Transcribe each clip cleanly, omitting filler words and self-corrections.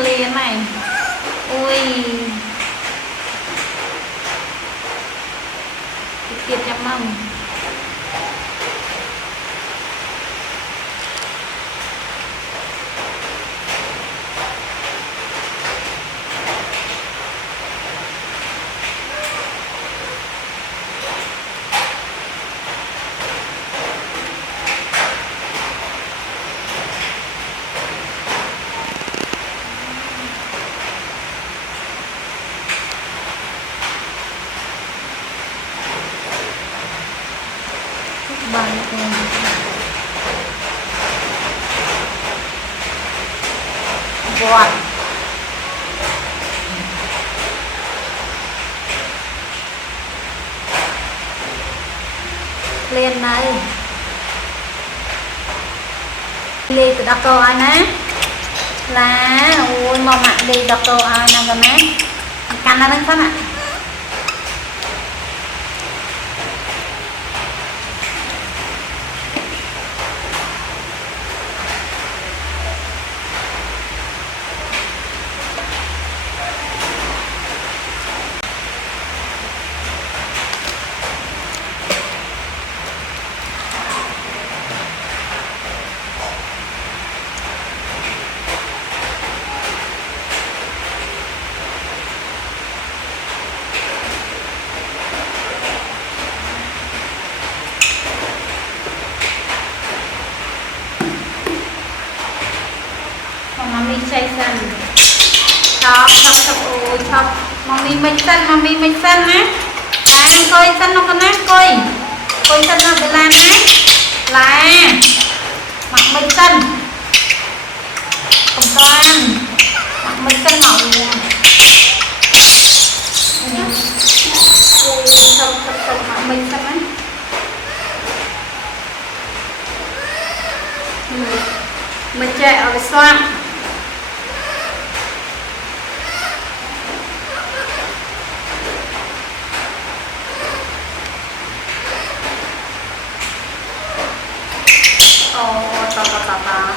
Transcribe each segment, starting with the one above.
clear này ui tiết nhập mong bằng vọt lên này lên từ đọc câu ai ná là ôi mong mạng đi đọc câu ai nè gần má canh nó đứng phát ạ mami chay sân chọc ôi chọc mami mình sân á à coi sân nó con á coi sân nó phải làm á là mặc mình sân không toan mặc mình sân mỏng ôi chọc mặc mình sân á mình chạy ở cái xoan ta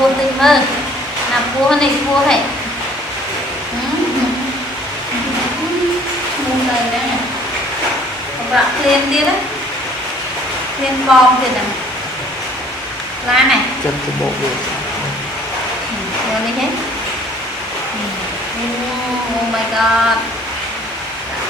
cua tươi mơ nằm cua này cua hệ mua đây đây này bạc lên đi đấy lên bom thì này lá này chân cái bộ rồi rồi đi hết oh my god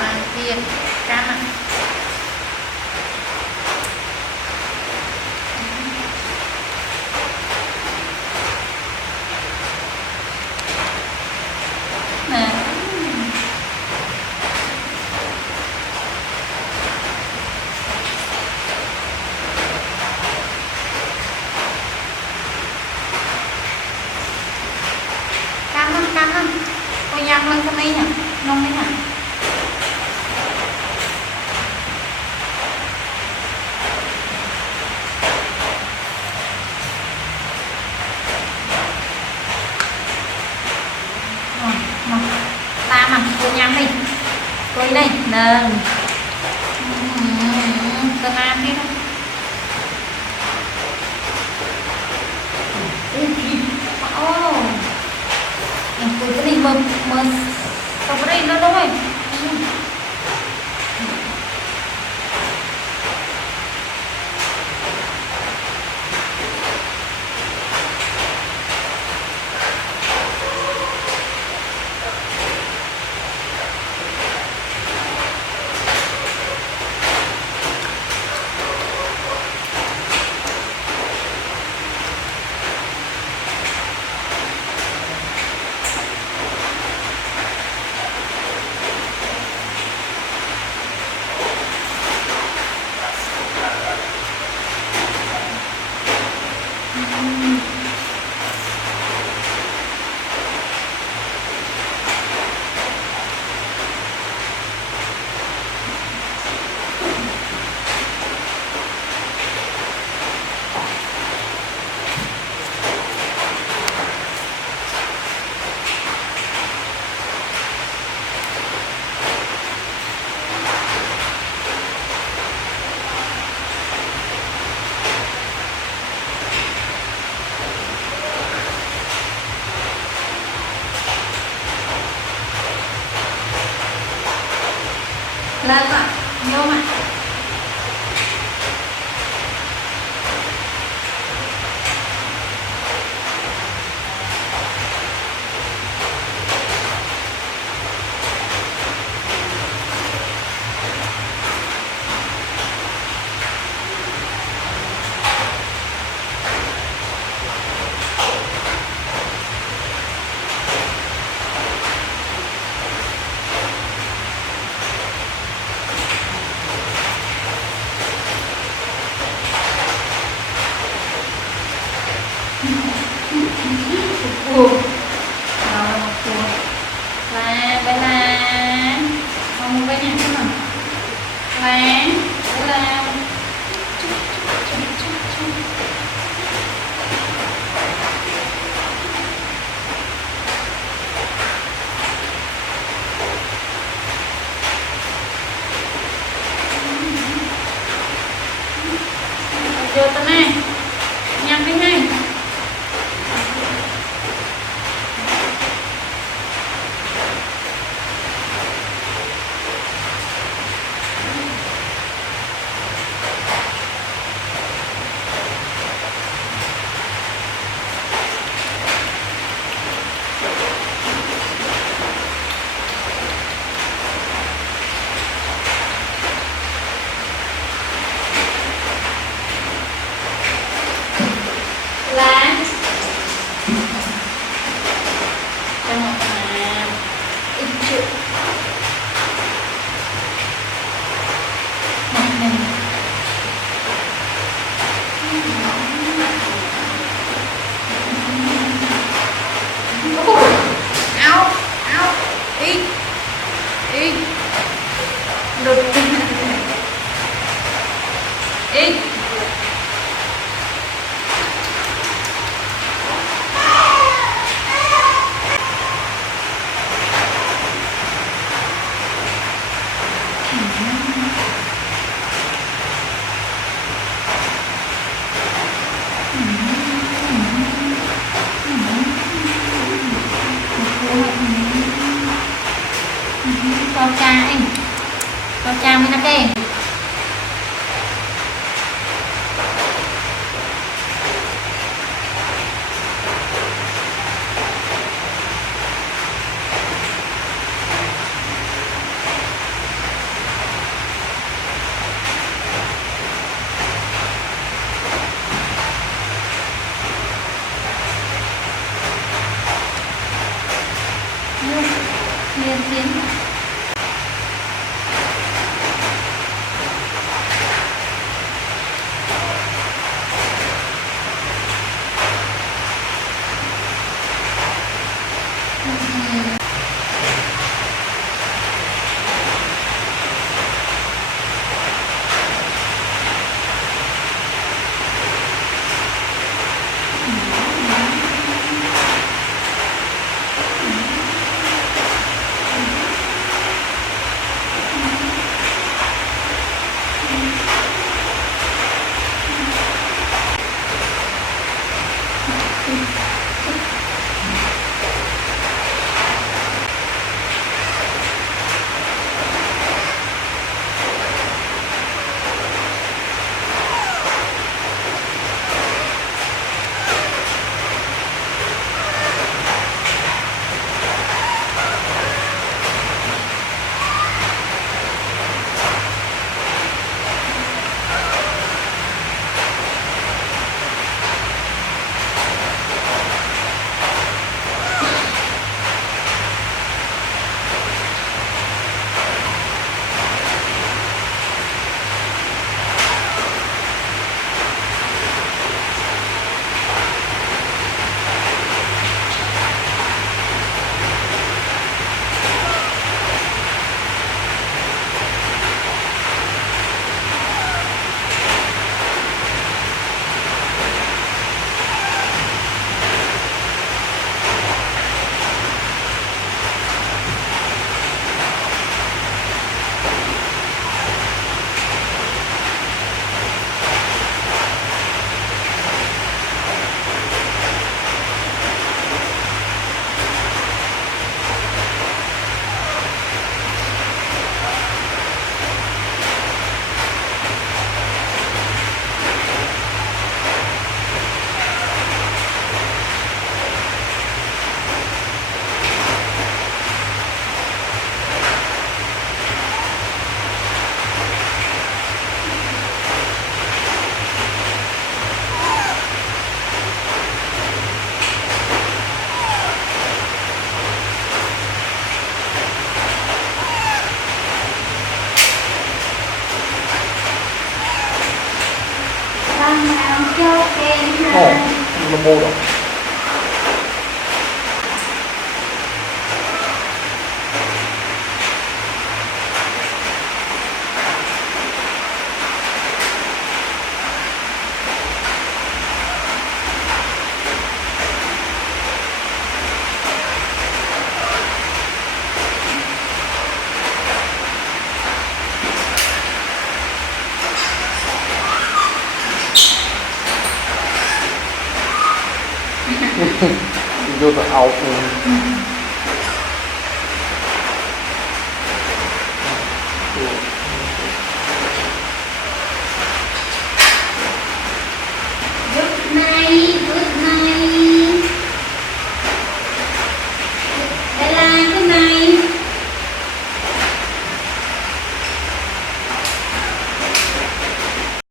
bàn tiền cam ạ nè cam ăn tôi nhang lên cái này nhỉ nông đấy nhỉ ta mà tôi nhang đi tôi đây nè tôi làm đi oh tôi cái này mơ xong cái đây nó rồi lên ạ vô ạ cua rồi một cua là đây là không với nhau chứ mà là vô tên này nhăn đi ngay lá cho một mà ít chữ này áo áo ít ít đột ít chăm nó cái liên tiến nó mô rồi. Vô tao ao